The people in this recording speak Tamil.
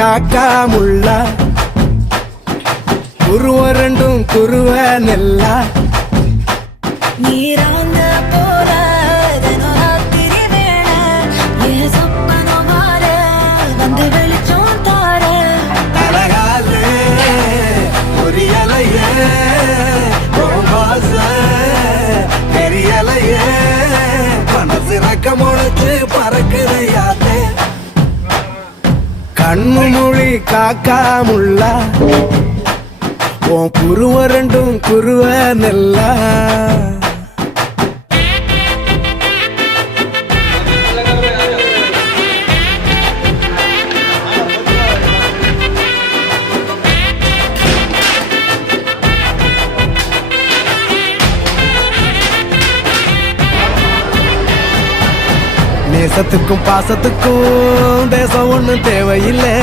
காக்கா முள்ளா குருவ ரெண்டும் குருவ நெல்லா நீராங்க போல தினராத்திரி வேளை என் சொப்பனம் மாற வந்து வெளிச்சம் தார அழகாலே பொரியலையே வாச தெரியலையே மனசு ரக்க முளைச்சு பறக்குதையாத்தே கண்ணு மொழி காக்கா முள்ளா உன் குருவ ரெண்டும் குருவ நெல்லா நேசத்துக்கும் பாசத்துக்கும் தேசம் ஒண்ணும் தேவையில்லை.